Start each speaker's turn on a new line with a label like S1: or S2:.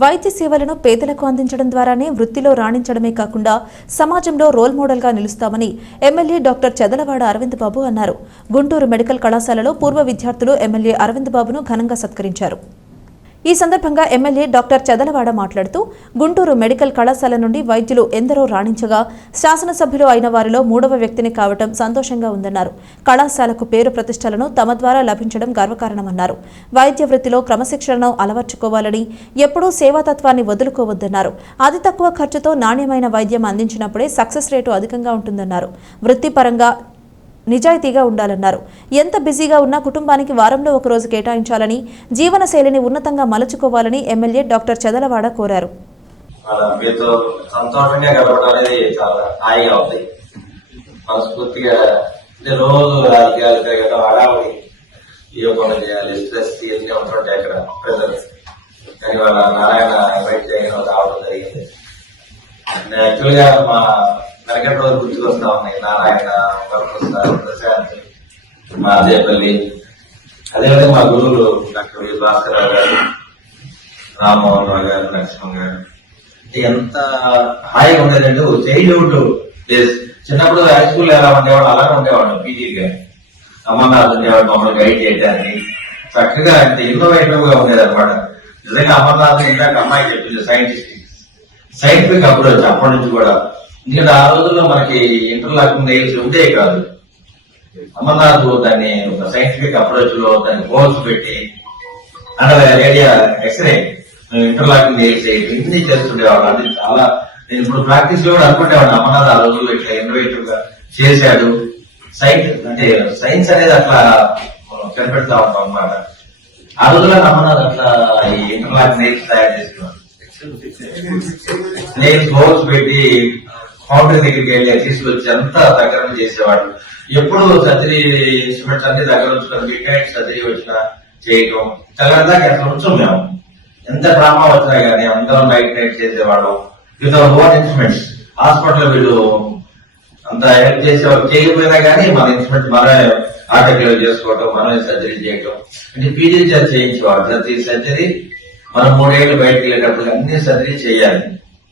S1: వైద్య సేవలను పేదలకు అందించడం ద్వారానే వృత్తిలో రాణించడమే కాకుండా సమాజంలో రోల్ మోడల్గా నిలుస్తామని ఎమ్మెల్యే డాక్టర్ చెదలవాడ అరవింద్ బాబు అన్నారు. గుంటూరు మెడికల్ కళాశాలలో పూర్వ విద్యార్థులు ఎమ్మెల్యే అరవింద్ బాబును ఘనంగా సత్కరించారు. ఈ సందర్భంగా ఎమ్మెల్యే డాక్టర్ చదలవాడ మాట్లాడుతూ గుంటూరు మెడికల్ కళాశాల నుండి వైద్యులు ఎందరో రాణించగా శాసనసభ్యులు అయిన వారిలో మూడవ వ్యక్తిని కావటం సంతోషంగా ఉందన్నారు. కళాశాలకు పేరు ప్రతిష్టలను తమ ద్వారా లభించడం గర్వకారణమన్నారు. వైద్య వృత్తిలో క్రమశిక్షణను అలవర్చుకోవాలని ఎప్పుడూ సేవాతత్వాన్ని వదులుకోవద్దన్నారు. అతి తక్కువ ఖర్చుతో నాణ్యమైన వైద్యం అందించినప్పుడే సక్సెస్ రేటు అధికంగా ఉంటుందన్నారు. వృత్తిపరంగా నిజాయితీగా ఉండాలన్నారు. ఎంత బిజీగా ఉన్నా కుటుంబానికి వారంలో ఒక రోజు కేటాయించాలని జీవనశైలిని ఉన్నతంగా మలుచుకోవాలని ఎమ్మెల్యే డాక్టర్ చదలవాడ కోరారు.
S2: సంతోషంగా గడపడం అనేది చాలా హాయిగా ఉంది. మనస్ఫూర్తిగా రోజు రాజకీయాలు తిరగడం హడావుడి ఈ పనులు చేయాలి స్ట్రెస్ ఇవన్నీ ఉంటుంటాయి అక్కడ ప్రజలు కానీ వాళ్ళ నారాయణ ఇన్వైట్ చేయడం రావడం జరిగింది. యాక్చువల్గా మా వెనకటి రోజు గుర్తుకొస్తా ఉన్నాయి. నారాయణ వరప్రసాద్ ప్రశాంత్ మా అదేపల్లి అదేవిధంగా మా గురువులు డాక్టర్ వి. భాస్కరరావు గారు రామ్మోహన్ రావు గారు లక్ష్మణ్ గారు. ఎంత హాయిగా ఉండేదంటే చైల్డ్హుడ్ డేస్. చిన్నప్పుడు హై స్కూల్ ఎలా ఉండేవాడు అలాగే ఉండేవాడు పీజీ గారు అమర్నాథ్ ఉండేవాడు మమ్మల్ని గైడ్ చేయడానికి చక్కగా అంటే ఇన్నోవేటివ్గా ఉండేది అనమాట నిజంగా అమర్నాథ్ ఇందాక అమ్మాయి చెప్పింది సైంటిస్ట్ సైంటిఫిక్ అప్రోచ్ అప్పటి నుంచి కూడా. ఎందుకంటే ఆ రోజుల్లో మనకి ఇంటర్లాకింగ్ నెయిల్స్ ఉండే కాదు. అమర్నాథ్ దాన్ని ఒక సైంటిఫిక్ అప్రోచ్లో దాన్ని హోల్స్ పెట్టి అంటే రేడియా ఎక్స్రే ఇంటర్లాకింగ్ నెయిల్స్ ఇన్ని చేస్తుండేవాడు అది చాలా నేను ఇప్పుడు ప్రాక్టీస్లో కూడా అనుకునేవాడు అమర్నాథ్ ఆ రోజుల్లో ఇట్లా ఇన్నోవేటివ్గా చేశాడు. సైన్స్ అంటే సైన్స్ అనేది అట్లా కనిపెడతా ఉంటాం అన్నమాట. ఆ రోజుల్లో అమర్నాథ్ అట్లా ఈ ఇంటర్లాకింగ్ నెయిల్స్ తయారు చేసేవాడు నెయిల్స్ హోల్స్ పెట్టి ఫౌండరీ దగ్గరికి వెళ్ళి తీసుకొచ్చి అంతా దగ్గర చేసేవాడు ఎప్పుడు సర్జరీ ఇన్స్ట్రుమెంట్స్ అన్ని దగ్గర ఉంచుకొని మిడ్ సర్జరీ వచ్చినా చేయటం. తెల్లారిదాకా అట్లా ఉంచాం మేము ఎంత డ్రామా వచ్చినా కానీ అందరం నైట్ నైట్ చేసేవాడు విత్ ఓన్ ఇన్స్ట్రుమెంట్స్ హాస్పిటల్ వీళ్ళు అంత హెల్ప్ చేసేవాడు చేయకపోయినా కానీ మన ఇన్స్ట్రుమెంట్ మనమే ఆటోగ్రాఫ్ చేసుకోవటం మనమే సర్జరీ చేయటం. అంటే పీజీ చేయించేవాడు. ప్రతి సర్జరీ మనం మూడేళ్ళు బయటకు వెళ్ళేటప్పుడు అన్ని సర్జరీ చేయాలి.